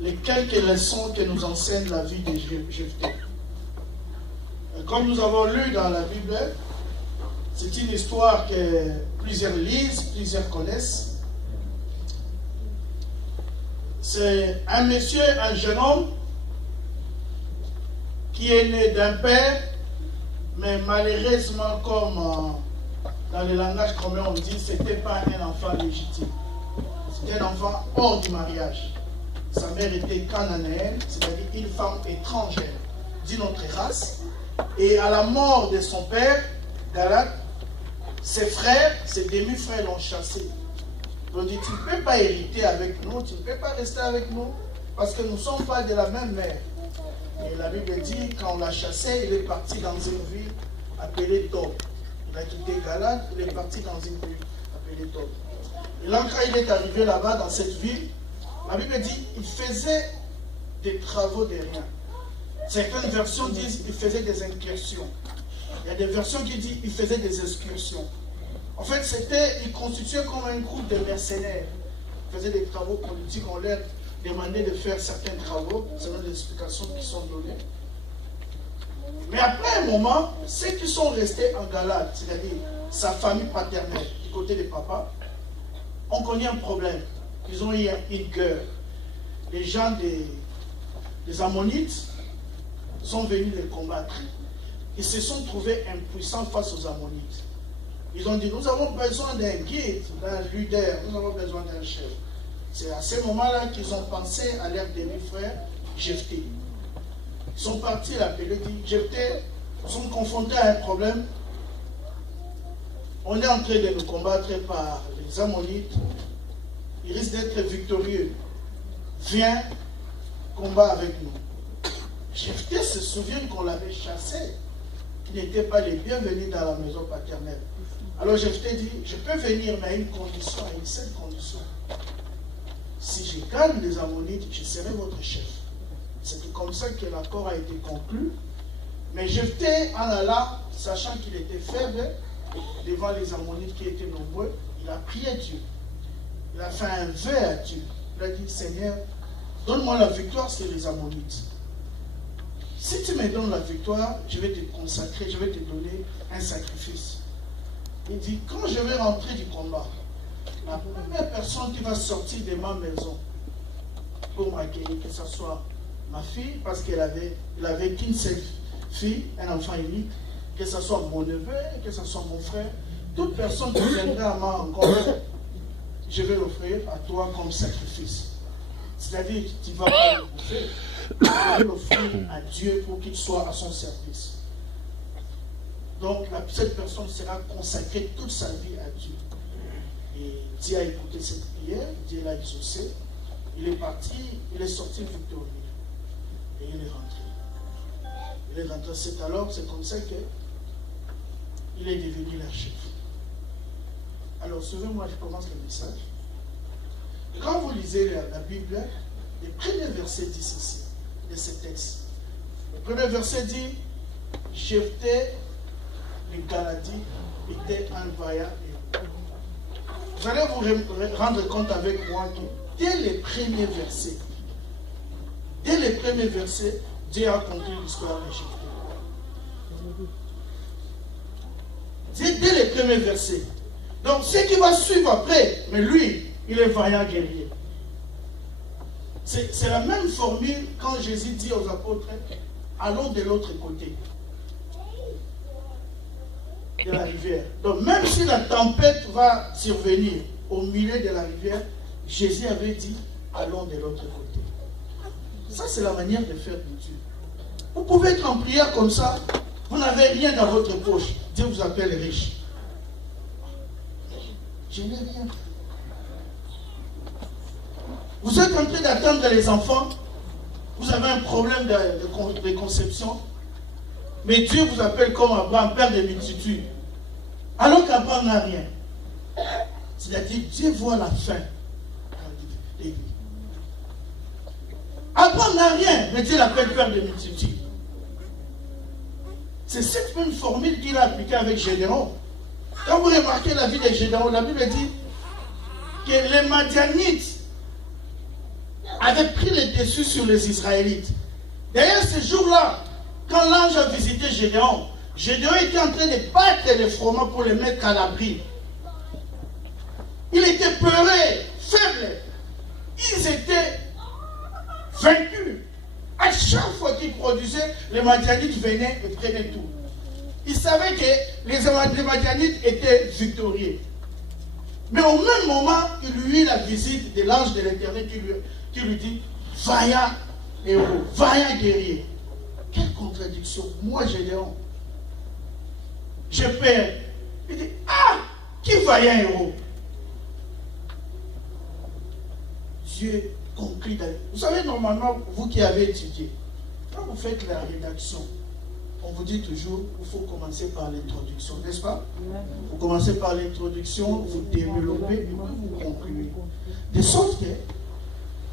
les quelques leçons que nous enseigne la vie de Jephthé. Comme nous avons lu dans la Bible, c'est une histoire que plusieurs lisent, plusieurs connaissent. C'est un monsieur, un jeune homme, qui est né d'un père, mais malheureusement, comme dans le langage commun on dit, ce n'était pas un enfant légitime. C'était un enfant hors du mariage. Sa mère était cananéenne, c'est-à-dire une femme étrangère d'une autre race. Et à la mort de son père, Galate, ses frères, ses demi-frères l'ont chassé. Ils ont dit, tu ne peux pas hériter avec nous, tu ne peux pas rester avec nous, parce que nous ne sommes pas de la même mère. Et la Bible dit, quand on l'a chassé, il est parti dans une ville appelée Tob. Il a quitté Galate, il est parti dans une ville appelée Tob. Et là, quand il est arrivé là-bas, dans cette ville, la Bible dit, il faisait des travaux de rien. Certaines versions disent, il faisait des incursions. Il y a des versions qui disent, il faisait des excursions. En fait, il constituait comme un groupe de mercenaires. Il faisait des travaux politiques, on leur demandait de faire certains travaux, selon les explications qui sont données. Mais après un moment, ceux qui sont restés en Galate, c'est-à-dire sa famille paternelle, du côté des papas, ont connu un problème. Ils ont eu une guerre. Les gens des Ammonites sont venus les combattre. Ils se sont trouvés impuissants face aux Ammonites. Ils ont dit, nous avons besoin d'un guide, d'un leader, nous avons besoin d'un chef. C'est à ce moment-là qu'ils ont pensé à leur demi-frère, Jephthé. Ils sont partis l'appeler, dit, Jephthé, nous sommes confrontés à un problème. On est en train de nous combattre par les Ammonites. Il risque d'être victorieux. Viens, combat avec nous. Jephthé se souvient qu'on l'avait chassé, qu'il n'était pas les bienvenus dans la maison paternelle. Alors Jephthé dit, je peux venir, mais à une condition, à une seule condition. Si je gagne les Ammonites, je serai votre chef. C'est comme ça que l'accord a été conclu. Mais Jephthé en allant, sachant qu'il était faible, devant les Ammonites qui étaient nombreux, il a prié Dieu. Il a fait un vœu à Dieu. Il a dit, Seigneur, donne-moi la victoire sur les Ammonites. Si tu me donnes la victoire, je vais te consacrer, je vais te donner un sacrifice. Il dit, quand je vais rentrer du combat, la première personne qui va sortir de ma maison pour m'accueillir, que ce soit ma fille, parce qu'elle avait qu'une seule fille, un enfant unique, que ce soit mon neveu, que ce soit mon frère, toute personne qui viendra à ma rencontre, je vais l'offrir à toi comme sacrifice. C'est-à-dire, tu ne vas pas le bouffer, tu vas l'offrir à Dieu pour qu'il soit à son service. Donc, cette personne sera consacrée toute sa vie à Dieu. Et Dieu a écouté cette prière, Dieu l'a exaucé. Il est parti, il est sorti victorieux. Et il est rentré. Il est rentré, c'est comme ça qu'il est devenu leur chef. Alors, suivez-moi, je commence le message. Et quand vous lisez la Bible, les premiers versets disent ici, de ce texte. Le premier verset dit, Jephthé, le Galadie, était un vaillant héros. Vous allez vous rendre compte avec moi que dès les premiers versets, Dieu a conclu l'histoire de Jephthé. Dès les premiers versets. Donc, ce qui va suivre après, mais lui, il est vaillant guerrier. C'est la même formule quand Jésus dit aux apôtres, allons de l'autre côté de la rivière. Donc, même si la tempête va survenir au milieu de la rivière, Jésus avait dit, allons de l'autre côté. Ça, c'est la manière de faire de Dieu. Vous pouvez être en prière comme ça, vous n'avez rien dans votre poche. Dieu vous appelle riche. Je n'ai rien. Vous êtes en train d'attendre les enfants, vous avez un problème de conception, mais Dieu vous appelle comme Abraham, père de multitudes, alors qu'Abraham n'a rien. C'est-à-dire, Dieu voit la fin de lui. Abraham n'a rien, mais Dieu l'appelle père de multitudes. C'est cette même formule qu'il a appliquée avec Gédéon. Quand vous remarquez la vie de Gédéon, la Bible dit que les Madianites avait pris le dessus sur les Israélites. D'ailleurs, ce jour-là, quand l'ange a visité Gédéon, Gédéon était en train de battre les froment pour les mettre à l'abri. Il était peuré, faible. Ils étaient vaincus. À chaque fois qu'ils produisaient, les Madianites venaient et prenaient tout. Ils savaient que les Madianites étaient victorieux. Mais au même moment, il eut la visite de l'ange de l'Éternel qui lui dit, vaillant héros, vaillant guerrier. Quelle contradiction. Moi, Gédéon, j'ai peur. Il dit, ah, qui vaillant héros? Dieu conclut. Vous savez, normalement, vous qui avez étudié, quand vous faites la rédaction, on vous dit toujours qu'il faut commencer par l'introduction, n'est-ce pas? Vous commencez par l'introduction, vous développez, et puis vous concluez. De sorte que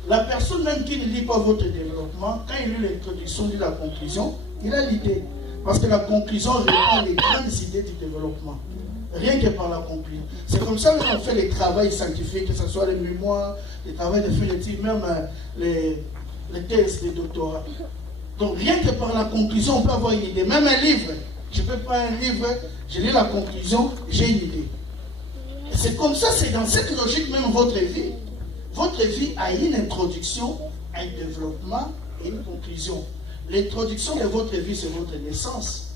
la personne même qui ne lit pas votre développement, quand il lit l'introduction, lit la conclusion, il a l'idée. Parce que la conclusion reprend les grandes idées du développement. Rien que par la conclusion. C'est comme ça qu'on fait les travaux scientifiques, que ce soit les mémoires, les travaux de fin d'études, même les thèses de doctorat. Donc rien que par la conclusion, on peut avoir une idée. Même un livre, je peux prendre un livre, je lis la conclusion, j'ai une idée. Et c'est comme ça, c'est dans cette logique même votre vie. Votre vie a une introduction, un développement et une conclusion. L'introduction de votre vie, c'est votre naissance.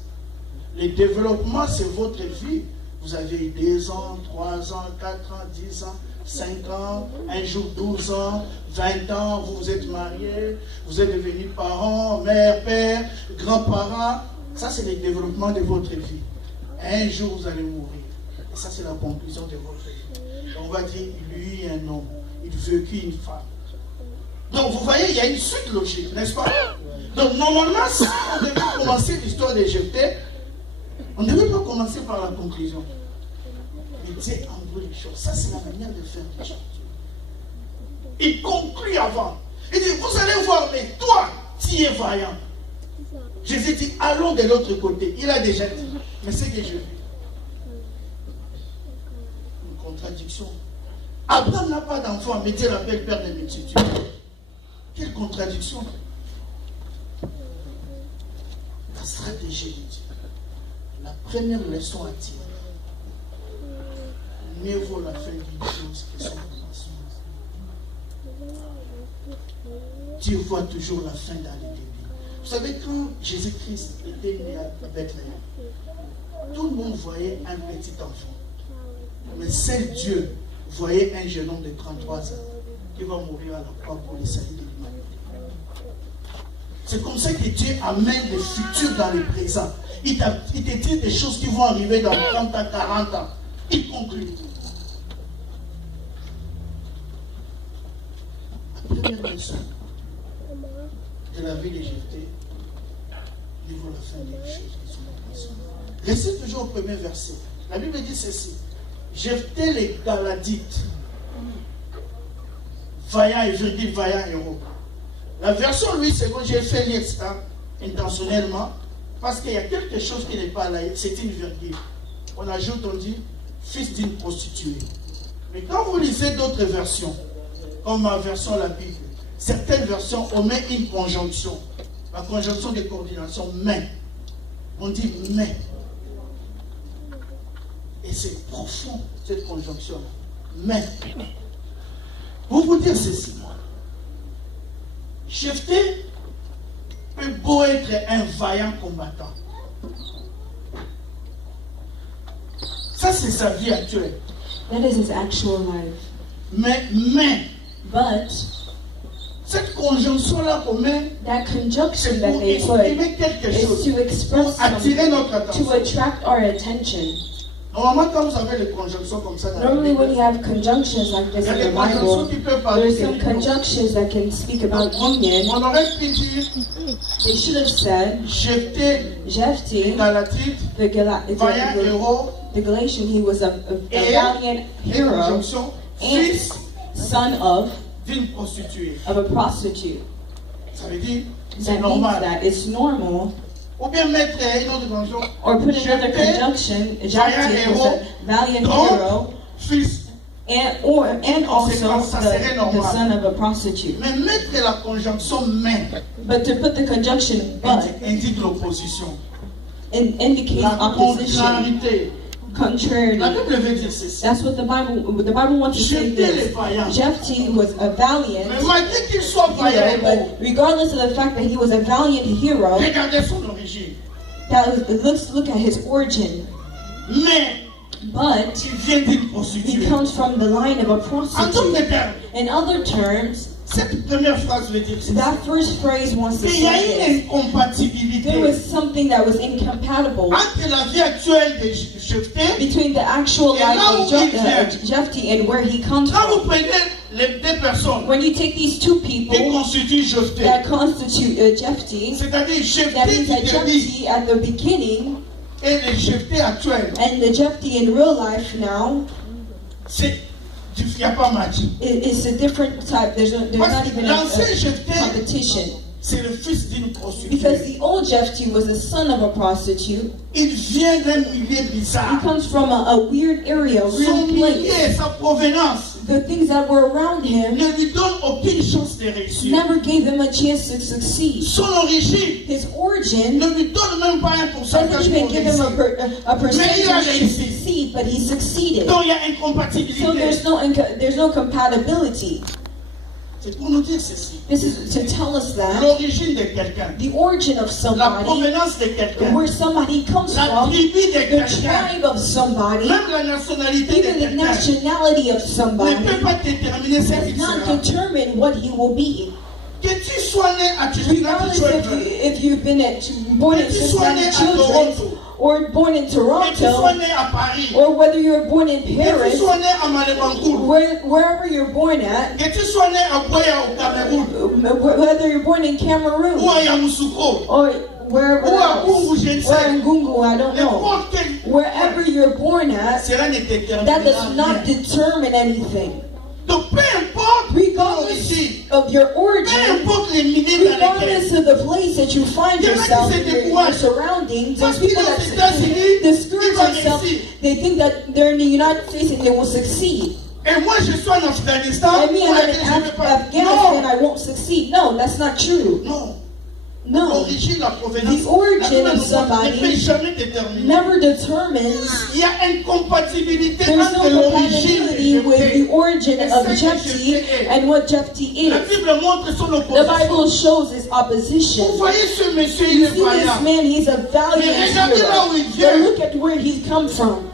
Le développement, c'est votre vie. Vous avez 2 ans, 3 ans, 4 ans, 10 ans, 5 ans, un jour 12 ans, 20 ans, vous vous êtes mariés, vous êtes devenus parents, mère, père, grands-parents. Ça, c'est le développement de votre vie. Un jour, vous allez mourir. Et ça, c'est la conclusion de votre vie. On va dire, il eut un homme, il vécut une femme. Donc, vous voyez, il y a une suite logique, n'est-ce pas? Donc, normalement, si on devait commencer l'histoire de Jephthé, on ne devait pas commencer par la conclusion. Mais Dieu envoie les choses. Ça, c'est la manière de faire les choses. Il conclut avant. Il dit, vous allez voir, mais toi, tu es vaillant. Jésus dit, allons de l'autre côté. Il a déjà dit, mais c'est que je vis. Une contradiction. Abraham n'a pas d'enfant, mais Dieu l'appelle père de multitudes. Quelle contradiction. La stratégie de Dieu. La première leçon à tirer. Mieux vaut la fin d'une chose que son commencement. Dieu voit toujours la fin dans les débuts. Vous savez, quand Jésus-Christ était né à Bethléem, tout le monde voyait un petit enfant. Mais seul Dieu voyait un jeune homme de 33 ans qui va mourir à la croix pour le salut de l'humanité. C'est comme ça que Dieu amène le futur dans le présent. Il te dit des choses qui vont arriver dans 30 ans, 40 ans. Il conclut. La première leçon de la vie de Jephthé, il vaut la fin des choses qui sont en. Restez toujours au premier verset. La Bible dit ceci. Jephthé les Galadites, vaillant et virgule, vaillant héros. La version Louis II, j'ai fait lire ça intentionnellement, parce qu'il y a quelque chose qui n'est pas là, c'est une virgule. On ajoute, on dit, fils d'une prostituée. Mais quand vous lisez d'autres versions, comme ma version la Bible, certaines versions, on met une conjonction. La conjonction de coordination, mais. On dit mais. Et c'est profond, cette conjonction. Mais. Pour vous dire ceci, Jephthé peut beau être un vaillant combattant. Ça, c'est sa vie actuelle. That is his actual life. Mais, But cette conjonction-là qu'on met, that conjunction c'est that pour they put exprimer quelque is chose, to express pour attirer something, notre attention. to attract our attention. Normalement, quand vous avez les conjonctions comme ça dans la Normally, when Bible, you have conjunctions like il y this a in des the conjonctions Bible, qui peuvent parler there's de some l'union. conjunctions that can speak about union. On aurait pu dire They should have said, Jephthé, Jephthé, Galatite, vaillant héros, the Galatian, he was a et valiant les hero conjonctions, and fils son of d'une prostituée. a prostitute. Ça veut dire, c'est That means normal. that it's normal. Ou bien mettre une autre conjonction, Or put another Jephthé, conjunction, Jephthé was a valiant donc, hero fils. and also ça serait the normal. son of a prostitute. Mais mettre la conjonction mais But to put the conjunction but indique l'opposition. indicates La opposition, contrariété. contrary. La Bible veut dire ceci. That's what the Bible wants to say Jeter les this. vaillants. Jephthah was a valiant Mais malgré qu'il soit vaillant et hero, beau, but regardless of the fact that he was a valiant hero, regardez son origine. look at his origin. Mais But il vient d'une he prostituée. comes from the line of a En d'autres prostitute. termes, In other terms, cette première phrase veut dire ceci. that first phrase wants to Il y a say une this. incompatibilité There was something that was incompatible entre la vie actuelle de Jephthé. between the actual Et life là of où il vient. Jephthah and where he comes Quand vous from. prenez les deux personnes When you take these two qui people constituent Jephthé, that constitute Jephthah, c'est-à-dire that Jephthé means that qui débute Jephthah at the beginning et le Jephthé actuel, and the Jephthah in real life now il n'y a pas match. is a different type. There's not Parce que even a l'ancien Jephthé, competition. c'est le fils d'une Because prostituée. the old Jephthah was the son of a prostitute. Il vient d'un milieu He bizarre. comes from a weird area, a Son weird place. milieu, sa provenance The things that were around him ne lui donne aucune chance de réussir. never gave him a chance to succeed. Son origine His origin ne lui donne même pas un pourcentage doesn't even pour give him réussir. a Mais il a percentage to réussi. succeed, but he succeeded. Donc il y a So incompatibilité. there's no compatibility. C'est pour nous dire ceci. This is to tell us that L'origine de quelqu'un, the origin of la somebody, provenance de quelqu'un, where somebody comes la from, tribu de the quelqu'un, tribe of somebody, même la nationalité de even the quelqu'un nationality of ne somebody peut pas déterminer ce does qu'il not sera. determine what he will be. Que tu sois né à Trinidad Regardless Children, if you've been born in que tu sois né Cincinnati à Children's Toronto, or born in que tu sois Toronto, né à Paris, or whether you're born in que tu Paris, sois né à Malebancourt, wherever you're born at, que tu sois né à Boya au Cameroun, whether you're born in ou Cameroon à Yamoussoukro, or wherever ou à else, Kourou, je ne or in sais, Gungu, I don't know. n'importe quel, Wherever you're born at, cela ne détermine that does not rien. determine anything. Donc peu importe Regardless l'origine, of your peu origin, importe les milieux dans lesquels, regardless of the place that you find Il y en a qui yourself, se your découragent. surroundings, Parce there's qu'ils people sont that aux États-Unis, discourage ils vont themselves. réussir. They think that they're in the United States and they will succeed. Et moi je suis en Afghanistan, And me, pour I'm laquelle in je ne peux pas. Afghanistan, I won't succeed. No, that's not true. Non, No. l'origine, la provenance, The origin la Bible of ne somebody peut jamais déterminer. Never determines. Il y a incompatibilité There's entre no l'origine compatibility with the de origin Et of ce que Jephthah and what Jephthah La is. Bible montre son The Bible opposition. shows his opposition. Vous voyez ce monsieur, il You est see this vaillant. man, he's a valiant Mais regardez là où il hero. vient. But look at where he's come from.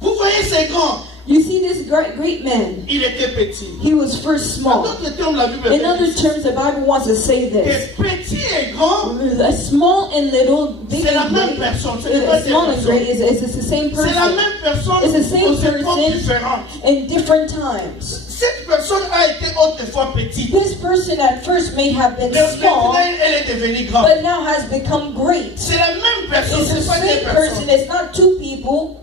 Vous voyez ces grands, You see this great man. il était petit. He was first En small. d'autres termes, la Bible In other dit terms, the Bible wants to say this. que petit et grand, Small and little, big c'est la and même great. personne. Ce n'est pas des Small and great personnes. is the same C'est la person même personne It's the same aux époques person. différentes. in different times. Cette personne a été autrefois petite. This person at first may have been Mais maintenant, small, elle est devenue grande. but now has become great. C'est la même personne, It's the c'est pas des same person. personnes. It's not two people.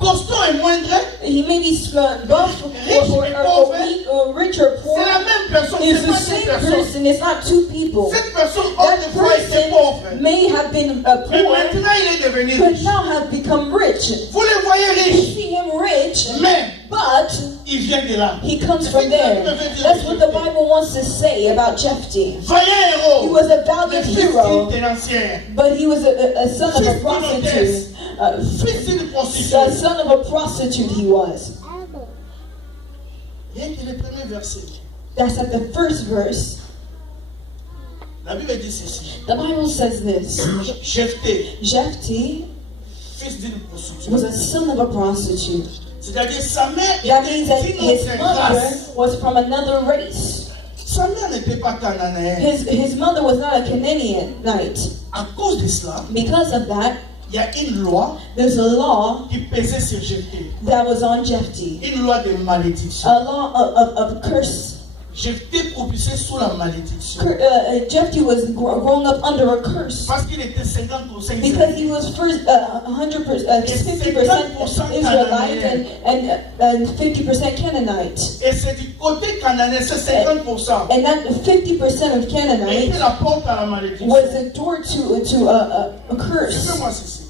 Costaud et moindre, He may be buff or weak or rich or poor. c'est la même personne, It's c'est the pas same des personnes. person. It's not two people. Cette personne That autrefois était pauvre. person may have been Mais poor, maintenant, il est devenu but riche. now have become rich. Vous le voyez You riche, see him rich, mais but il vient de là. he comes from there. That's what the Bible wants to say about Jephthah. Vaillant héros, He was a le valiant fils hero, d'une tenancière, but he was a son of a prostitute. fils d'une A prostituée. son of a prostitute he was. Rien que le premier verset. That's at the first verse. La Bible dit ceci. The Bible says this. Jephthé, Jephthah fils d'une prostituée. was a son of a prostitute. C'est-à-dire sa mère That means that était d'une his autre mother race. was from another race. Sa mère n'était pas cananéenne. His mother was not a Canaanite. À cause de cela, Because of that, il y a une loi there's a law qui pesait sur Jephthé. that was on Jephthah. Une loi de malédiction. A law of curse. Jephthé propulsé sous la malédiction. Jephthah was growing up under a curse. Parce qu'il était 50% Because he was first 100%, 50% Israelite and 50% Canaanite. Et c'est du côté cananéen, c'est 50%. And that 50% of Et Canaanite la porte à la malédiction. was a door to a curse. Fais-moi ceci.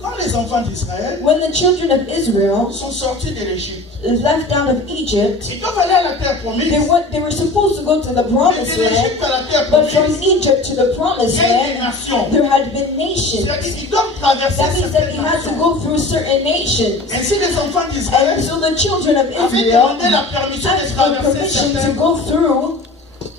Quand les enfants d'Israël when the children of Israel sont sortis de l'Égypte, left out of Egypt, ils doivent aller à la terre promise. they were supposed to go to the Mais promised de land, l'Égypte à la terre but from promise, Egypt to the promised il y a des land, nations. there had been nations. C'est-à-dire qu'ils doivent traverser That means that certaines he had to nations. go through certain nations. Ainsi, les enfants d'Israël And so the children of avaient Israel demandé la permission de asked for traverser permission to certaines. go through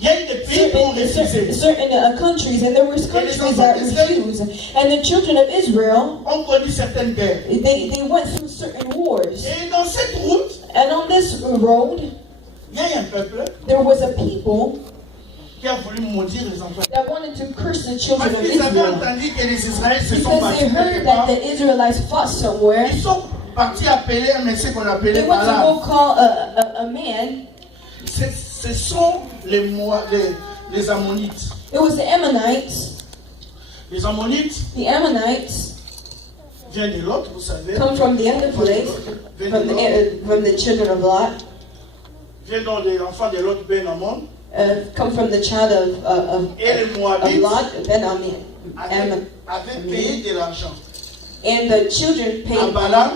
Il y a eu des pays qui ont refusé. certain countries, and there were countries that refused. And the children of Israel, On connu certaines guerres. they went through certain wars. Et dans cette route, And on this road, il y a eu un peuple there was a people qui a voulu maudire les enfants. that wanted to curse the Parce children of qu'ils avaient Israel. entendu que les Israéliens se sont Because they battus heard quelque that part. the Israelites fought somewhere. Ils sont partis appeler un monsieur qu'on appelait They went to Balaam. go call a man. Ce sont les Ammonites. It was the Ammonites. Les Ammonites The Ammonites viennent de l'autre, vous savez. come from the other place, from the children of Lot, Viennent donc des enfants de l'autre Ben Ammon. come from the child of Et les Moabites Lot, Ben Ammon. avaient payé de l'argent And the children à paid Balaam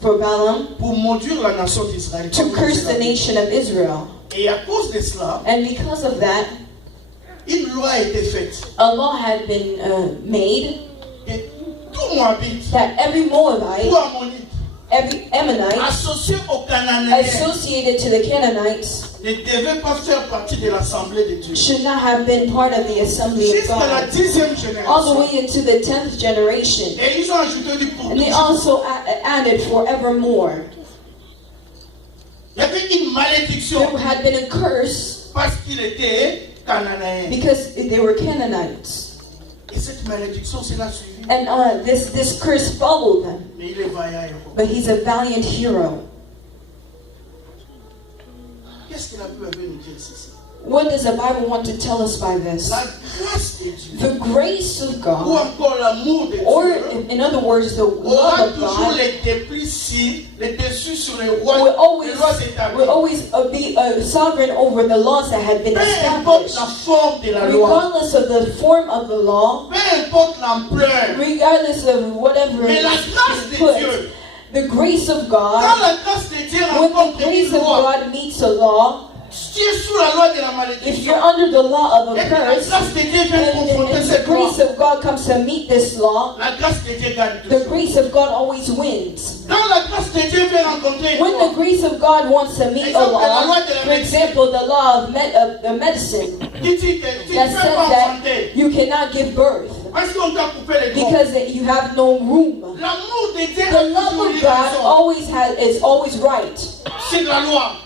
for Balaam pour maudire la nation d'Israël. to curse the nation of Israel. Et à cause de cela, And because of that, une loi a été faite. a law had been made Et tout Moabite that every Moabite, ou Ammonite every Ammonite associé aux Cananéens associated to the Canaanites ne devait pas faire partie de l'assemblée de Dieu. should not have been part of the assembly of Jusqu'à la God, 10e all the génération. way into the 10th generation. Et ils ont ajouté du pour And they toujours. also added forevermore. Il y avait une malédiction There had been a curse parce qu'il était cananéen. because they were Canaanites. Et cette malédiction, c'est la suivie. And this curse followed them. Mais il est vaillant héros. But he's a valiant hero. Qu'est-ce que la Bible veut nous dire ici? What does the Bible want to tell us by this? La grâce de Dieu, The grace of ou God, encore l'amour de or Dieu, in other words, the aura love of toujours God, les dessus sur les will rois, always, les lois établies. will always be sovereign over the laws that had been Peu importe established. la forme de la loi, Regardless of the form of the law, peu importe l'ampleur, regardless of whatever mais la is grâce de put, Dieu, the grace of quand God, la grâce de Dieu when rencontre the grace une of loi, God meets a law, tu es sous la loi de la if malédiction, you're under the law of et a que la curse, grâce de Dieu vient and confronter the cette loi, grace of God comes to meet this law, la grâce de Dieu gagne the toujours. grace of God always wins. Quand la grâce de Dieu vient rencontrer une When loi, the grace of God wants to meet a law, for example, the law of the medicine qui dit que tu ne that peux says pas that enfanter, you cannot give birth parce qu'on t'a coupé les doigts. because you have no room. L'amour de Dieu The a love toujours of eu God raison. always is always right. C'est la loi.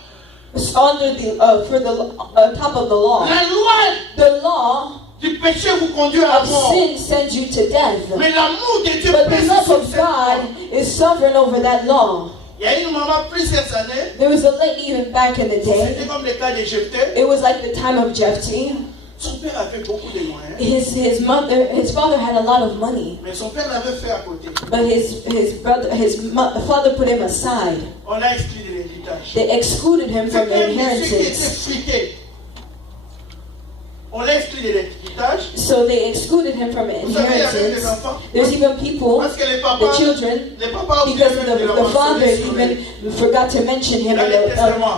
It's under the for the top of the law. La loi The law du péché vous conduit à la of mort. sin sends you to death. Mais l'amour de Dieu But the pèse love sur of cette loi. God is sovereign over that law. Il y a une maman plusieurs années, There was a lady even back in the day. c'était comme le cas de Jephthé. It was like the time of Jephtheh. Son père avait beaucoup de moyens, His father had a lot of money, mais son père l'avait fait à côté. but his father put him aside. On l'a exclu de l'héritage. They excluded him from the C'était un monsieur qui était inheritance. friqué. On l'a exclu de l'héritage. So they excluded him from Vous savez, il y avait des inheritance. enfants. There's even people, Parce que les the papas, children, les papas ont oublié because même de the la father mentionner sur les- even forgot to mention him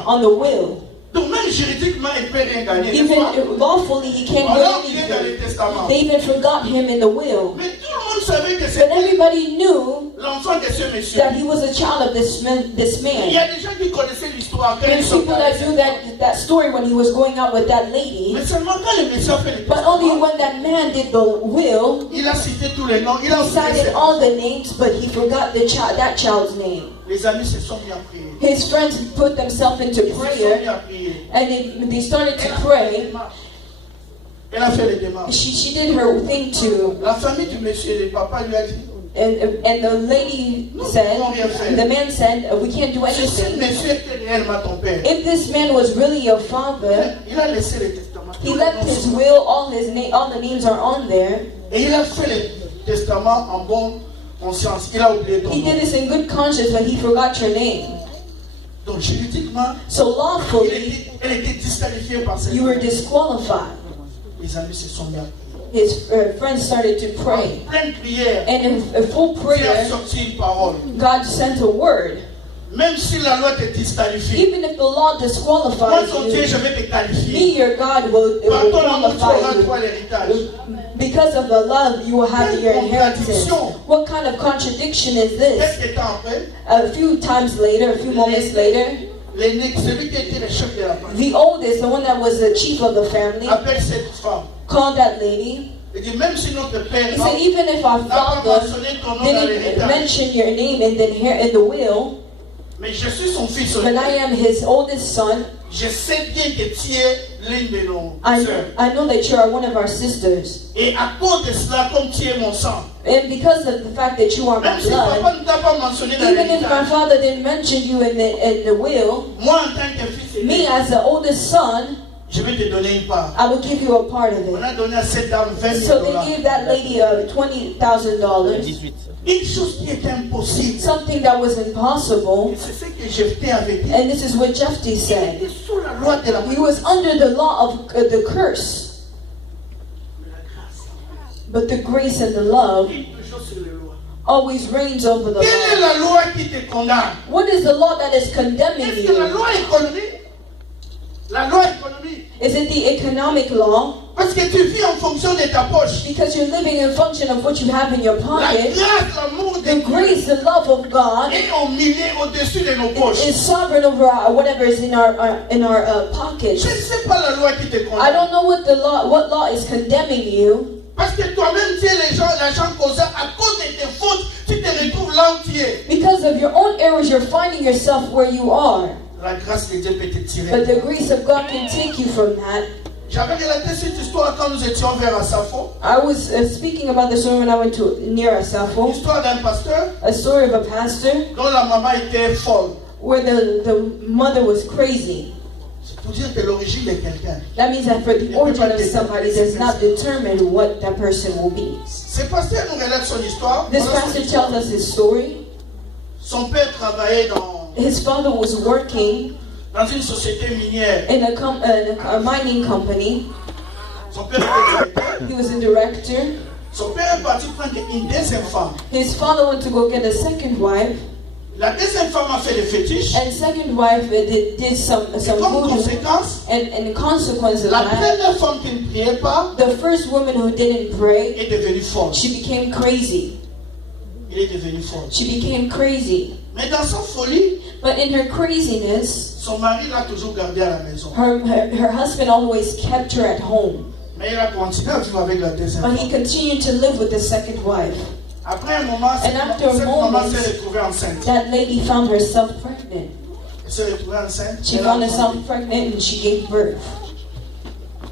on the will. Donc même juridiquement, il ne peut rien gagner. n'est-ce Even pas? lawfully, he can't On do l'a oublié dans le anything. testament. They even forgot him in the will. Mais tout le monde savait que But c'était everybody knew l'enfant de ce monsieur. that he was a child of this Il y man. a des gens qui connaissaient l'histoire. Quand ils There's sont people that allés. knew that story when he was going out with that lady. Mais seulement quand le monsieur a fait le But only testament, when that man did the will, il a cité tous les noms. Il a he oublié cited ses- all the names, but he forgot that child's name. Les amis se sont mis à prier. His friends put themselves into Ils se sont mis prayer, à prier. and they started to Elle a fait les pray. démarches. Elle a fait les démarches. She did her thing too, La famille du monsieur, le papa lui a dit, and the lady said, the man said, we can't do si ce anything. monsieur était réellement ton père, If this man was really your father, il a laissé le testament. he left his will, all the names are on there. Et il a fait le testament en bonne conscience. Il a oublié ton He nom. did this in good conscience, but he forgot your name. Donc juridiquement, So lawfully, elle était disqualifiée par cette you were loi. disqualified. Les amis se sont mis à prier. his friends started to pray. Pleine prière. And in a full Dieu a prayer, sorti une parole. God sent a word. Même si la loi te disqualifie, Even if the law moi disqualifies ton Dieu, you, je vais te qualifier. me, your God, will Par ton amour, tu qualify auras toi you. l'héritage. Because of the love, you will have your inheritance. Contradiction. What kind of contradiction is this? Quelques temps après, A few times later, a few moments later, l'aîné, celui qui était le chef de la famille, the oldest, the one that was the chief of the family, appelle cette femme. called that lady. Il dit, même si notre père He said, even if our n'a pas father mentionné ton nom dans didn't l'héritage, mention your name in the will, mais je suis son fils. but I am his oldest son, Je sais bien que tu es l'une de nos I sœurs. know that you are one of our sisters. Et à cause de cela, comme tu es mon sang, And because of the fact that you are my même si papa blood, ne t'a pas mentionné dans even if my l'héritage, father didn't mention you in the will, moi en tant que fils me aîné, as the oldest son, je vais te donner une part. I will give you a part of On it. a donné à cette dame 20 000 So they dollars. gave that lady $20,000, 18. Une chose qui est impossible. something that was impossible. Et c'est ce que Jephthé avait dit. And this is what Jephthé Il said. était sous la loi de la He was under the law of the curse, but the grace and the love Il est toujours sur les lois. always reigns over the Quelle est law. la loi qui te condamne? What is the law that is condemning Est-ce que la you? loi économique? La loi économique. Is it the economic law? Parce que tu vis en fonction de ta poche. Because you're living in function of what you have in your La pocket. grâce, l'amour de The Dieu grace, the love of God est au milieu, au-dessus de nos poches. is sovereign over whatever is in our pockets. Je ne sais pas la loi qui te I condamne. don't know what law is condemning you. Parce que toi-même, tu es l'agent causant. À cause de tes fautes, tu te retrouves là où tu es. Because of your own errors, you're finding yourself where you are. La grâce de Dieu peut te tirer. But the grace of God can take you from that. J'avais relaté cette histoire quand nous étions vers Asafo. I was speaking about the story when I went to near Asafo, L'histoire d'un pasteur a story of a pastor dont la maman était folle. where the mother was crazy. C'est pour dire que l'origine de quelqu'un. That means that for the origin of somebody does not determine what that person will be. Ce pasteur nous relève son histoire. This Voilà son pastor histoire. tells us his story. Son père travaillait dans His father was working une société minière. in a mining company. Son père était directeur. He was a director. Son père est parti prendre une deuxième femme. His father went to go get a second wife, La deuxième femme a fait des fétiches. and second wife did some Comme voodoo. conséquence, And consequence of la that, première femme qui ne priait pas the first woman who didn't pray, est devenue folle. she became crazy. Il est devenu folle. She became crazy. Mais dans sa folie, But in her craziness, son mari l'a toujours gardée à la maison. her husband always kept her at home. Mais il a continué à vivre avec la deuxième But femme. he continued to live with the second wife. Après un moment, cette And after a maman moment, s'est retrouvée enceinte. That lady found herself pregnant. Elle s'est retrouvée enceinte. She Elle a found enfanté. herself pregnant and she gave birth.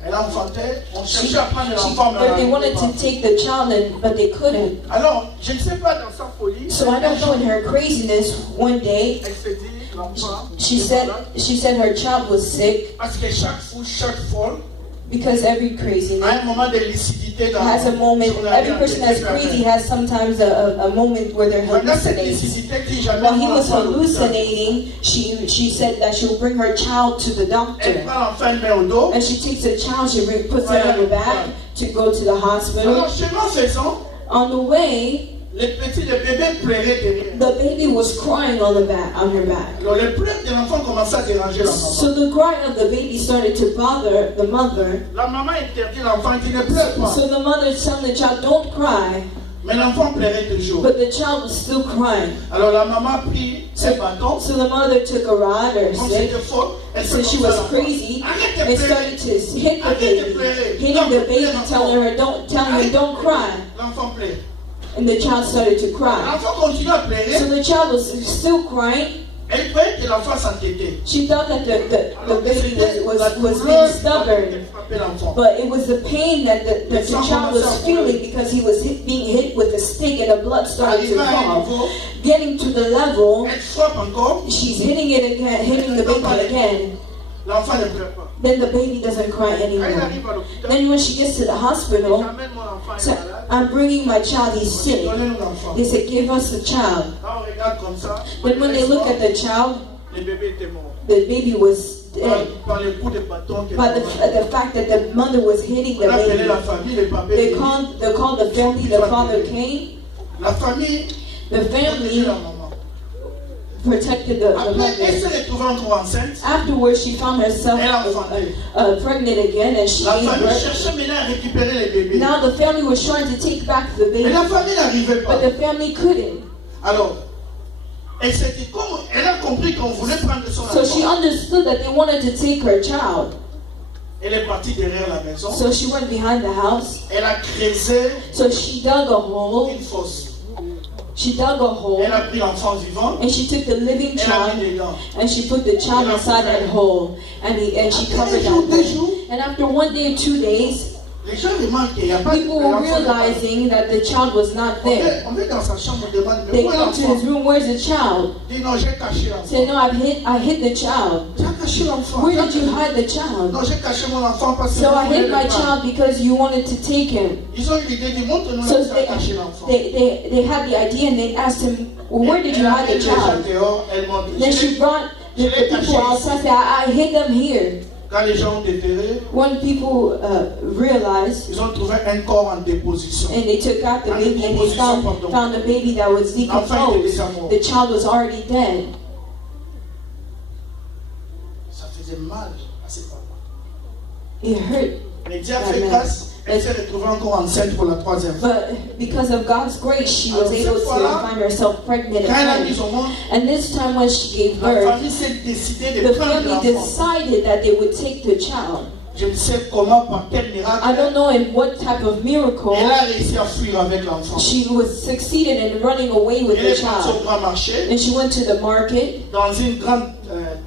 Elle a enfanté. On She, cherchait à prendre l'enfant, mais on but they n'arrivait wanted pas. to take the child, but they couldn't. Alors, je ne sais pas dans sa folie. So I don't know, in her craziness, one day, Elle s'est dit, l'enfant. she est said malade. her child was sick Parce que chaque fou, chaque folle, because every a craziness un moment de lucidité dans has a moment. sur la Every vie person that's avec crazy has sometimes a moment where they're Pendant cette hallucinating. lucidité, dit jamais While he mon was enfant à l'hôpital. hallucinating, she said that she will bring her child to the Elle doctor. prend l'enfant, elle met au dos. And she takes the child, she puts it on the back to go to the hospital. Alors, chemin faisant, On the way, le bébé pleurait derrière. the baby was crying on her back. Alors, le pleurs de l'enfant commençait à déranger la maman. So the cry of the baby started to bother the mother. La maman interdit l'enfant qui ne pleure pas. So the mother told the child, don't cry. Mais l'enfant pleurait toujours. But the child was still crying. Alors, la maman a pris un bâton. So the mother took a rod or a Comme stick. c'était faux, elle se Since she commençait à was l'enfant. crazy, Arrête and de pleurer. started to hit the baby, hitting the baby, telling her, don't cry. L'enfant pleure. And the child started to cry. L'enfant continue à pleurer. So the child was still crying. Elle croyait que l'enfant s'entêtait. She thought that the Alors, baby c'était was la being douleur qui stubborn. frappait l'enfant. But it was the pain that the child was feeling because he was being hit with a stick and the blood started to Arrivé à un fall. niveau, Getting to the level, elle frappe encore. she's hitting it again, hitting the baby again. L'enfant ne pleure pas. Then the baby doesn't cry Quand il anymore. arrive à l'hôpital, Then when she gets to the hospital, j'amène mon enfant, il so est malade. I'm bringing my child, he's sick. Donnez-nous l'enfant. They said, give us the child. Quand on regarde comme ça, But when they look at the child, le bébé était mort. the baby was par les coups de bâton qu'elle by avait. the fact that the mother was hitting the On appelait baby. la famille, les papiers. They called the family, the father came, La famille the protégeait family la maman. protected the Après, elle mother. s'est retrouvée encore enceinte. Afterwards, she found herself Elle a enfanté. pregnant again and she La gave famille birth. cherchait maintenant à récupérer les bébés. Now the family was trying to take back the Mais baby, la famille n'arrivait pas. but the family couldn't. Alors, elle s'était comme elle a compris qu'on voulait prendre son So she enfant. understood that they wanted to take her child. Elle est partie derrière la maison. So she went behind the house. Elle a creusé So she dug a hole. une fosse. She dug a hole Elle a pris l'enfant vivant. and she took the living Elle a mis child dedans. and she put the child inside that hole and she covered that hole. And after 1 day or 2 days, Les gens remarquent qu'il n'y a pas de people were l'enfant n'est pas- realizing that the child was not there. On vient dans sa chambre, on demande, mais They où est come to his l'enfant? room, where's the child? Il dit non, j'ai caché Say, l'enfant. no, I hid the child. Tu as caché l'enfant. Where did you hide the child? Non, j'ai caché mon enfant parce que So vous I voulez hid my le prendre. child because you wanted to take him. Ils ont eu l'idée de montre-nous So là où tu as caché l'enfant. they had the idea and they asked him, well, where did you Elle a hide the mis les gens child? dehors, elle montre. Then she brought the people outside, said, I hid them here. Quand les gens ont déterré, When people realized, ils ont trouvé un corps en déposition. and they took out the baby and they found a baby that was decomposed. The child was already dead. Ça faisait mal à ses parents. It hurt. Mais Dieu a fait grâce, elle s'est retrouvée encore enceinte pour la troisième fois. But because of God's grace, she was able to find herself pregnant Quand elle a mis again. au monde, And this time when she gave la birth, famille s'est décidée de the prendre family l'enfant. decided that they would take the child. Je ne sais comment, par quel I miracle, don't know in what type of miracle elle a réussi à fuir avec l'enfant. she was succeeded in running away with Elle the est partie au child. grand marché, And she went to the market dans une grande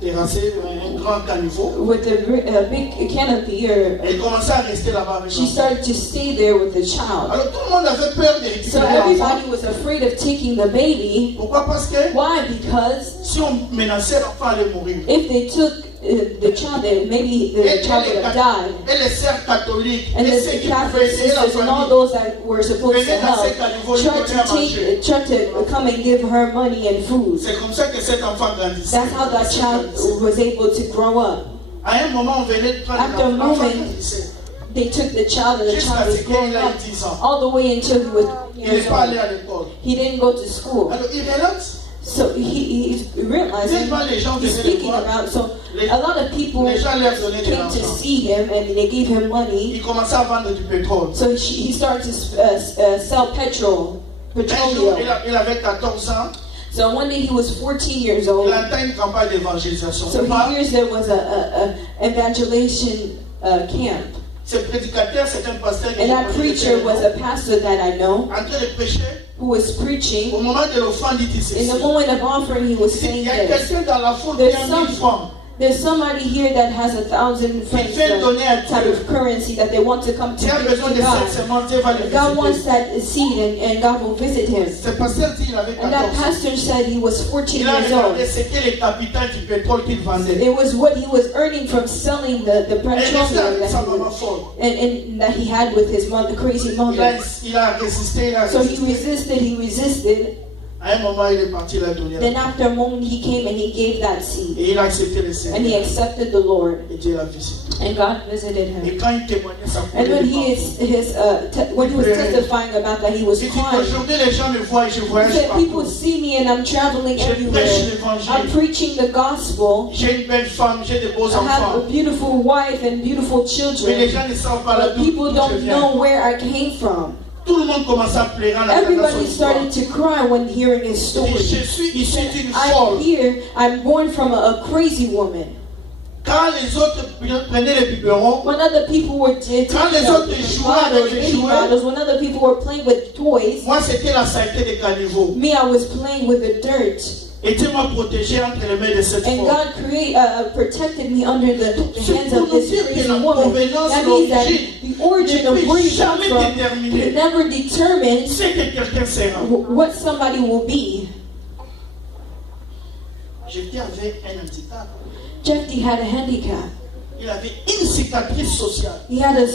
terrassée, un grand caniveau. with a big canopy, or Elle commençait à rester là-bas avec she l'enfant. started to stay there with the child. Alors tout le monde avait peur de So récupérer l'enfant. everybody was afraid of taking the baby. Pourquoi? Parce que Why? Because si on menaçait, l'enfant allait mourir. if they took the child, then maybe the child would have died. Et les sœurs catholiques, And et the ceux qui Catholic pouvaient aider la sisters and all famille, those that were supposed to venaient dans ces help caniveaux, ils donnaient à manger. tried to come and give her money and food. C'est comme ça que cet enfant grandissait. That's how that child was able to grow up. À un moment, on venait de prendre After a l'enfant moment, grandissait. They took the child and the Jusqu'à child ce was growing qu'il up ait 10 ans. all the way until he was Il n'est years pas allé old. à l'école. He didn't go to school. Alors il relate. So he realized Tellement les gens he's venaient le speaking voir. about. So a lot of people Les gens leur donnaient de came to l'argent. see him and they gave him money. Il commençait à vendre du pétrole. So he started to sell petroleum. Un jour, il avait 14 ans. So one day he was 14 years Il old. a atteint une campagne d'évangélisation. So he hears there was a evangelization camp. Ce prédicateur, c'est un pasteur qui And that preacher was a pastor that I know en train de prêcher. who was preaching. Au moment de l'offrande, il dit In ceci. the moment of offering, he was Il saying y a this. quelqu'un dans la foule qui There's a some- 1000 francs. There's somebody here that has 1,000 francs, Il fait donner à type Dieu. of currency that they want to come to S'il a give besoin to de cette God. semence, Dieu va le God wants visiter. that seed and God will visit him. Ce pasteur dit qu'il avait And that 14 ans. pastor said he was 14 Il a years old. regardé c'était le capital du pétrole qu'il vendait. It was what he was earning from selling the Et il restait petroleum avec sa that maman folle. and that he had with his mother, crazy mother. Il a résisté, il a So he résisté. resisted. À un moment, il est parti la donner. Then after a moment he came and he gave that seed. Et il a accepté le And he Seigneur. accepted the Lord. Et Dieu l'a visité. And God visited him. Et quand il témoignait, ça And coulait when des he when he was testifying about that, he was Il dit crying. qu'aujourd'hui, les gens me voient et je He voyage said, people partout. see me and I'm traveling Je prêche everywhere. I'm l'évangile. preaching the gospel. J'ai une belle femme, j'ai de beaux I have a enfants. beautiful wife and beautiful Mais les children. gens ne savent pas là But d'où people je don't viens. know where I came from. Tout le monde commençait à pleurer en entendant son Everybody histoire. started to cry when hearing his Il story. dit, je suis issu d'une I'm folle. here, I'm born from a crazy woman. Quand les autres prenaient les biberons, When other people were taking Quand les autres jouaient avec les baby jouets, bottles, when other people were playing with toys, moi c'était la saleté des caniveaux. me, I was playing with the dirt. Et Dieu m'a protégé entre les mains de cette And folle. God protected me under the hands of this crazy woman. That means that the origin of where you come from can never determine C'est que quelqu'un sera. what somebody will be. J'étais avec un handicap. Jeffy had a handicap. Il avait une cicatrice sociale. He had a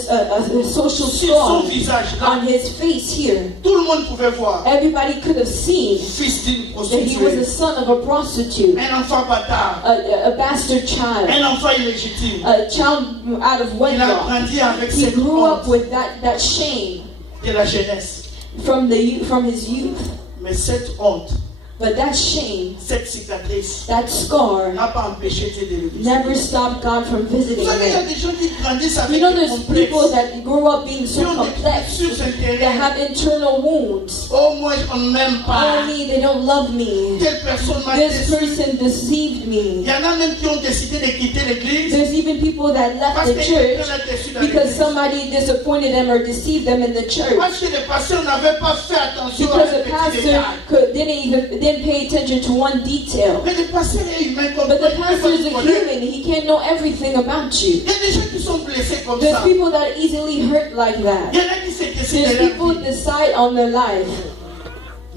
social scar on his face here. Tout le monde pouvait voir. Everybody could have seen Fils d'une that he was the prostituée. son of a prostitute, Un enfant bâtard. a bastard child, Un enfant illégitime. a child out of Il a wedlock. grandi avec He cette grew up honte with that shame de la jeunesse. from his youth. Mais cette honte, But that shame, cette cicatrice, that scar, n'a pas empêché Dieu de le visiter. never stopped God from visiting Vous savez, il y a him. des gens qui grandissent You avec know, des there's complexes. people that grow up being Qui so ont des complex, blessures that intérieures. have internal wounds. Oh, moi, on ne m'aime pas. Oh, me, they don't love me. Telle personne m'a This déçu. person deceived Il me. y en a même qui ont décidé de quitter l'église There's even people that left parce the que church quelqu'un l'a déçu dans because l'église. somebody disappointed them or deceived them in the church. Parce que les pasteurs n'avaient pas fait attention à Because ces the petits pastor détails. didn't pay attention to one detail. Mais le pasteur est humain comme But toi. the Il peut pastor pas is te a connaître. human. He can't know everything about you. Il y a des gens qui sont blessés comme There's ça. people that are easily hurt like that. Il y en a qui se décident There's de leur people vie. decide on their life,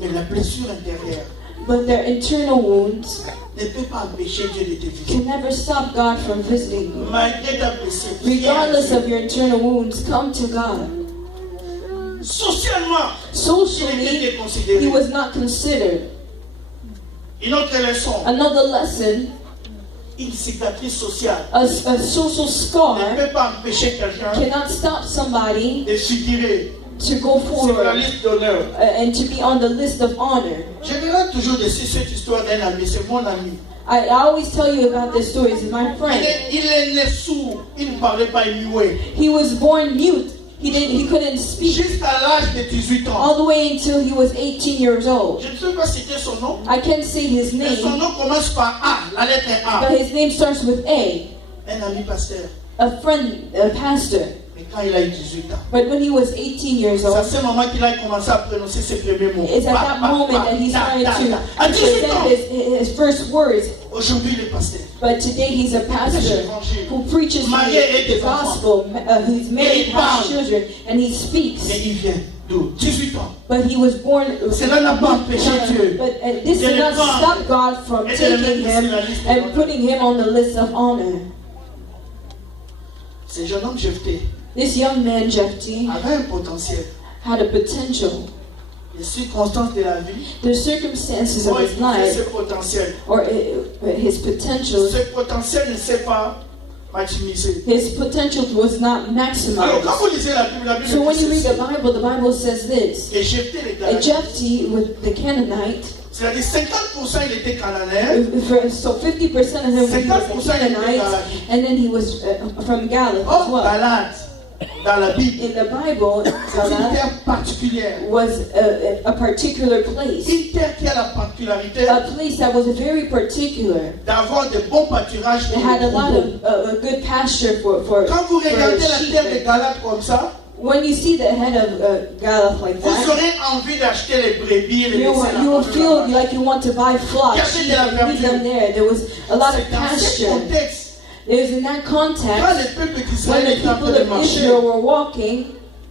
Mais la blessure intérieure but their internal wounds ne peut pas empêcher Dieu de te visiter. can never stop God from visiting you. Malgré ta blessure, Regardless of your internal wounds, come to God. socialement, il Socially, était considéré. he was not considered. Une autre leçon, Another lesson, une cicatrice sociale a social ne scar peut pas empêcher quelqu'un cannot stop somebody de figurer to go sur la forward liste d'honneur. and to be on the list of honor. Je verrai toujours dessus cette histoire d'un ami, c'est mon ami. I always tell you about this story. It's my friend. Il est né sourd, il ne parlait pas muet. He was born mute. He couldn't speak Jusqu'à l'âge de 18 ans. all the way until he was 18 years old. Je ne sais pas citer son nom, I can't say his mais son name, nom commence par A, la lettre A. but his name starts with A. Un ami pasteur. A friend, a pastor. Mais quand il a eu 18 ans, But when he was 18 years c'est à old, ce moment qu'il a commencé à prononcer ses premiers mots. it's at that moment that he started to À 18 ans, present his first words. aujourd'hui il est pasteur. But today he's a pastor who preaches the gospel, who's married, has children, and he speaks. Et il vient d'où? 18 ans. But he was born. Cela n'a pas empêché Dieu. But this did not stop God from taking him and putting him on the list of honor. Ce jeune homme Jephthé This young man, Jephthah, avait un potentiel. had a potential. Les circonstances de la vie The circumstances of ont his épuisé life, ce potentiel. or his potential, Ce potentiel ne s'est pas maximisé. his potential was not Alors quand maximized. vous lisez la Bible So when you dit read ceci. the Bible says this. Et Jephthé les Galates, Jephthah, with the Canaanite, c'est-à-dire 50% il était cananéen, so 50% of him he was a Canaanite, and then he was from Galaad as or well. Galate dans la Bible. In the Bible, C'est une Galaad terre particulière. was a particular place, Une terre qui a la particularité a place that was very particular. d'avoir de bons pâturages They pour had les a lot troupeaux. of a good pasture for Quand vous regardez la sheep. terre de Galate comme ça, When you see the head of Galaad like vous that, aurez envie d'acheter les brebis et les you laisser will là-bas. feel like you want to buy flocks, sheep, and leave them there. There was a lot of C'est dans ce pasture. contexte, It was in that quand context les peuples when d'Israël the étaient en people train de of marcher, Israel were walking,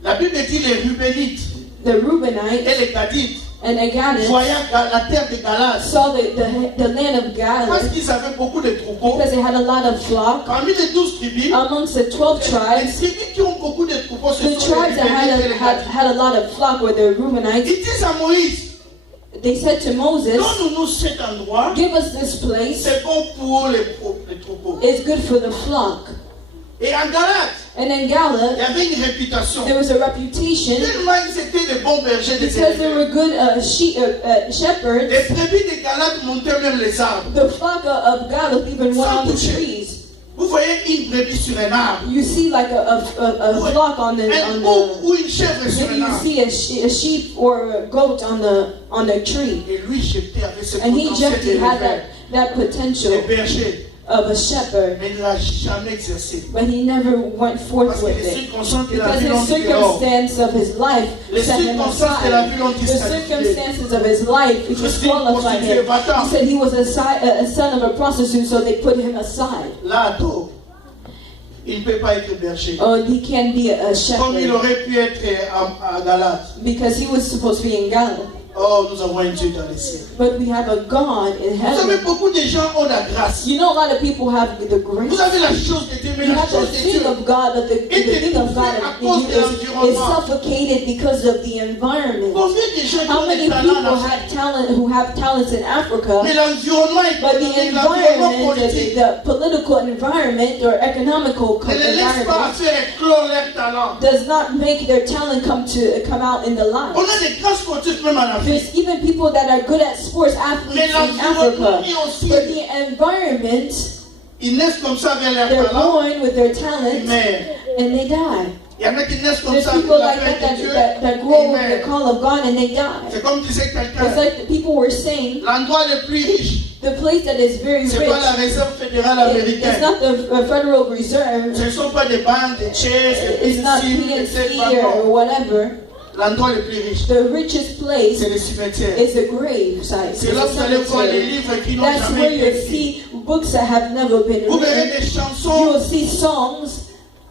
la Bible dit les Rubénites the Reubenites et les Gadites and the Gadites voyant la terre de Galate saw the land of parce Galilee qu'ils avaient beaucoup de troupeaux. because they had a lot of flock. Parmi les 12 tribus, Amongst the 12 les tribes, tribus qui ont beaucoup de troupeaux, ce the sont les tribes that Rubénites et les Gadites. had a lot of flock were the Reubenites. Ils disent à Moïse, They said to Moses, donne-nous cet endroit, give us this place. c'est bon pour les troupeaux. It's good for the flock. Et en Galate, And in il y Galilee, avait une réputation. there was a reputation Tellement ils étaient des bons bergers des because they éleveurs. were good shepherds. Les brebis de Galate montaient même les arbres. The flock of Galilee even went on the trees. Vous voyez une brebis sur un arbre, You see like a flock on un the bouc ou une chèvre sur maybe un you arbre. see a sheep or a goat on the tree. Et lui, Jephthé avait ce And he potentiel Jephthah had d'éleveur, that potential de berger, of a shepherd, mais il ne l'a jamais exercé. but he never went forth Parce que with les it. circonstances de la Because vie l'ont his dit dehors. circumstance of his life Les set him circonstances de la vie aside. l'ont The disqualifié. circumstances of his life Je suis disqualified prostitué, him. va-t'en. He said he was a son of a prostitute, so they put him aside. Là, tôt, il ne peut pas être berger. Oh, he can't be a Comme il shepherd aurait pu être à Galate. because he was supposed to be in Galilee. Oh, nous avons un Dieu dans les cieux. But we have a God in Vous savez, heaven. beaucoup de gens ont la grâce. You know, a lot of people have the grace. Vous avez la chose de Dieu, mais You la have chose the de Dieu thing of God, but the thing of God is suffocated because of the environment. Combien de gens qui How ont des many talents people en Afrique? have talent who have talents in Africa? Mais l'environnement But the économique, l'environnement environment, politique the political environment or economical ne les laisse pas environment faire éclore leur talent. does not make their talent come out in the light. On a des grands sportifs même en Afrique. There's even people that are good at sports athletes Mais in l'environnement Africa. aussi, But the environment, ils naissent comme ça avec leur they're talent, born with their talent mais and they die. il y en a qui naissent comme There's ça avec people la like paix that de Dieu. that grow with the Amen. call of God and they die. C'est comme disait It's quelqu'un, like the people were saying, l'endroit le plus riche, the place that is very c'est pas la rich, réserve fédérale it's américaine. not the Federal Reserve, Ce ne sont pas des banques, des chaises, des it's not piscines, des PNC or whatever. L'endroit le plus riche, The richest place c'est le cimetière. is a grave site. C'est là que vous allez voir les cemetery. livres qui n'ont That's jamais where été you'll écrits. see books that have never been Vous verrez written. des You chansons will see songs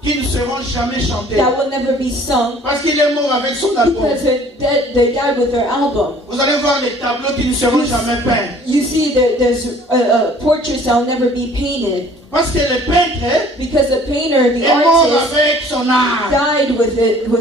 qui ne seront jamais chantées. that will never be sung Parce qu'il est mort avec son album. because they died with their album. Vous allez voir les tableaux qui ne seront jamais peints. You see, there's portraits that will never be painted Parce que le peintre because the painter, the est mort artist, avec son art. died with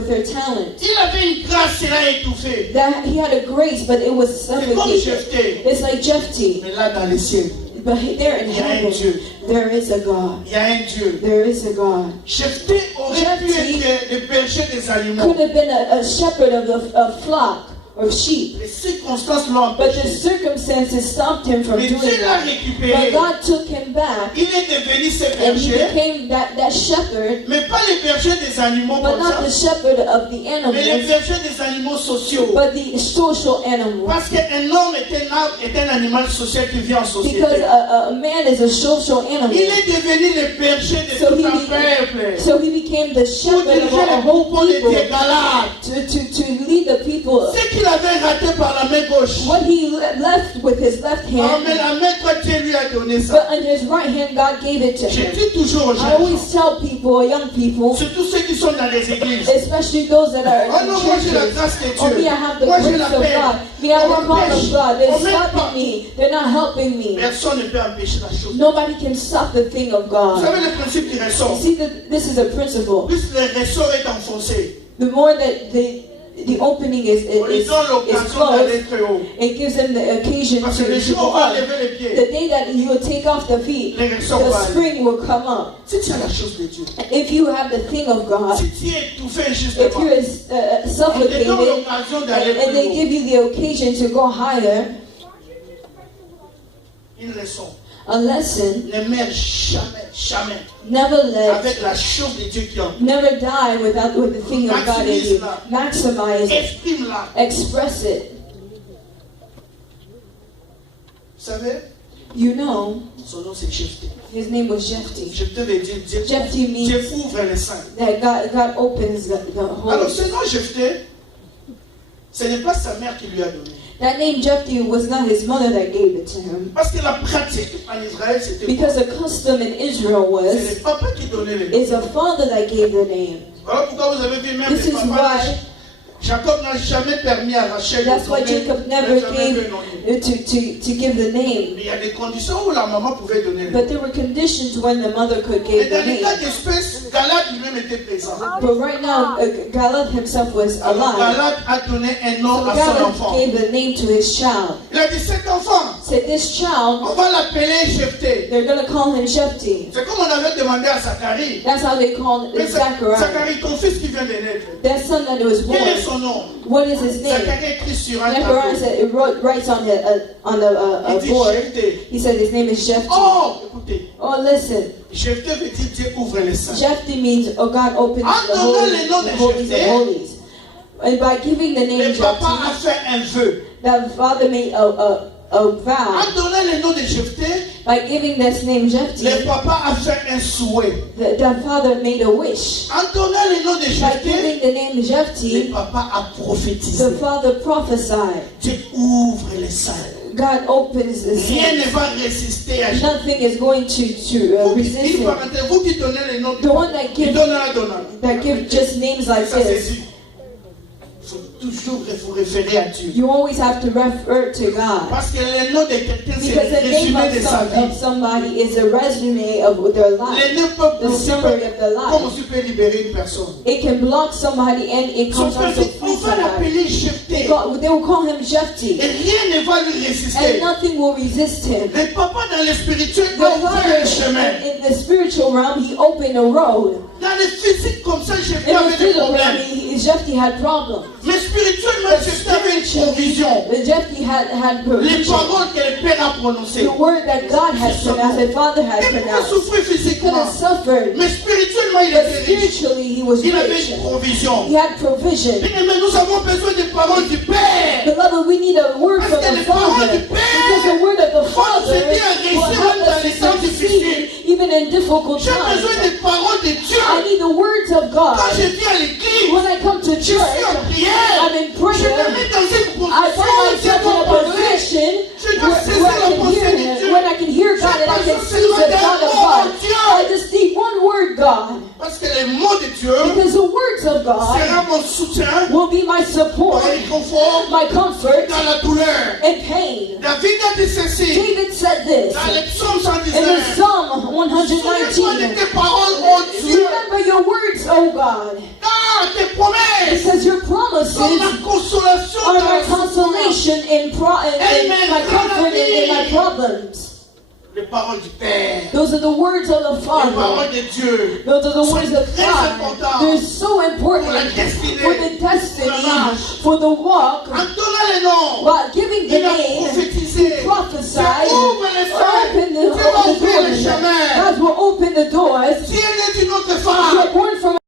their talent. Il avait une grâce, il a étouffé. That he had a grace, but it was C'est comme suffocated. Jephthé. It's like Jephthé, Mais là, dans les cieux, but there in il y a un heaven, Dieu. there is a God. Il y a un Dieu. There is a God. Jephthé aurait pu Jephthé être le berger des animaux. Could have been a shepherd of a flock of sheep, Les circonstances l'ont but the empêché. circumstances stopped him from Mais doing Dieu l'a that. But récupéré. God took him back, Il est devenu ce and he berger, became that shepherd, mais pas le berger des animaux but comme not the ça, shepherd of the mais le animals, berger des animaux sociaux. but the social animals. Parce qu'un homme est un animal social qui vit en société. Because a man is a social animal. Il est devenu le berger de So tout un he, peuple. so he became the Pour shepherd of diriger a le whole troupeau de people, tes galades. to lead the people. Ce qu'il avait raté par la main gauche. What he left with his left Ah, mais hand, la main droite, Dieu lui a donné but ça. under his right hand, God gave it to Je him. dis toujours aux I gens, always tell people, young people, surtout ceux qui sont dans les églises. especially those that are Oh in non, moi j'ai la churches, grâce de oh, me, I Dieu. have the Moi j'ai grace la of paix. God. Me, I have On the call m'empêche. of God. On They're m'aide pas. stopping me. They're not helping me. Personne ne peut empêcher la chose. Nobody can stop the thing of Vous God. savez le principe du ressort. See, this is a principle. Plus le ressort est enfoncé, The more that the opening on lui donne is l'occasion d'aller closed, très haut. it gives them the occasion Parce que le to jour où go on va up. lever les pieds, The day that you will take off the feet, les ressorts vont the aller. spring will come up. Si tu as la chose de Dieu, If you have the thing of God, si tu es étouffé if injustement, you're on te suffocated, donne l'occasion d'aller and they plus haut. give you the occasion to go higher, Une leçon. a lesson, Ne meurs jamais, jamais never avec la chose de Dieu qui en never die with the thing of God in you. Maximize it, exprime-la. express it. Vous savez, You know, son nom c'est Jephthé. his name was Jephthé. Jephthé veut dire Jephthé means Dieu ouvre les seins. that God opens the Alors hole. ce nom Jephthé, ce n'est pas sa mère qui lui a donné. That name Jephthé was not his mother that gave it to him. Parce que la pratique en Israël c'était Because the custom in Israel c'est was, le papa qui donnait les noms. it's a father that gave the name. Voilà pourquoi vous avez vu même This les is papas. why, Jacob n'a jamais permis à Rachel de that's why donner, Jacob n'a never jamais gave donné. to give the name. Mais il y a des conditions où la maman pouvait donner les noms. But there were conditions when the mother could Et give dans the les cas name. d'espèce, Galad lui-même était présent. But right now, Goliath himself was Alors alive. Galad a donné un nom So à son Goliath enfant. gave a name to his child. Il a dit cet enfant, Said this child, on va l'appeler Jephthé. they're going to call him Jephthé. C'est comme on avait demandé à Zacharie. That's how they called Mais Zachariah. Zacharie, ton fils qui vient de naître, That son that was born. quel est son nom? What is his name? Zacharie écrit sur un Zachariah tableau. said, it writes on the Il dit board. Jephthé. He said his name is Jephthé. Oh, écoutez, Oh, listen. Jephthé veut dire Dieu ouvre les seins. Jephthé means, oh, God opens En the donnant le nom de holies Jephthé, of holies. And by giving the name Le papa a Jephthé, fait un vœu. the father made a vow. En donnant le nom de Jephthé, By giving this name le Jephthé, papa a fait un souhait. the father made a wish. En donnant le nom de By Jephthé, giving the name le Jephthé, papa a prophétisé. the father prophesied. Dieu ouvre les seins. God opens the Rien ne sea. va résister à Jephthé. Nothing is going to Vous qui resist dites, him. parenthèse, vous qui donnez le nom The one that qui gives donne à donnant. that give just names like Ça c'est this. dit. Il faut toujours toujours vous référer à Dieu. You always have to refer to God. Parce que le nom de quelqu'un, c'est Because le the name résumé de sa vie. of somebody is a resume of their life. Les nœuds peuvent The summary of their life. comme tu peux libérer une personne. It can block somebody and it Son comes père also dit, on free va somebody. l'appeler Jephthé. They will call him Jephthé. Et rien ne va lui And résister. nothing will resist him. Le papa dans le spirituel The a ouvert father le chemin. in the spiritual realm, he opened a road. Dans le physique comme ça, Jephthé In the avait des physical realm, problèmes. Jephthé had problems. Mais spirituellement, But Jephthé avait une provision. Jephthé had Les provision. paroles que le Père a prononcées. The word that God had pronounced, that Father had Il pouvait pronounced. souffrir He could physiquement. have suffered, Mais spirituellement, il but était riche. spiritually he was Il avait rich. une provision. He had provision. Mais nous avons besoin des paroles du Père. Beloved, we need a word from the Father, because the word of the Father will help us to succeed even in difficult J'ai besoin times. des paroles de Dieu. I need the words of God. Quand je viens à l'église, When I come to je suis en church, prière. I'm in Je prayer. me mets dans une I position put où Dieu myself in va a parler. position Je dois saisir where I la can pensée hear de Him, Dieu. when I can hear God and I can see the thought of God. I just need one word, God, Parce que les mots de Dieu because the words of God sera mon soutien, will be my support, mon réconfort my comfort dans la douleur. and pain. David a dit ceci David said this dans le psaume in 119. the Psalm Souviens-toi de 119. tes paroles, ô Dieu, Remember your words, O God, car tes promesses because your sont promises ma consolation are dans my la souffrance. consolation in my comfort in my problems. Les paroles du Père, Those are the words of the les Father. paroles de Dieu. Those are the words of très God. importants They're so important pour la destinée, for the destiny, pour la marche. for the walk, En donnant les noms, while giving the il a name, prophétisé. prophesied, Ça ouvre les opens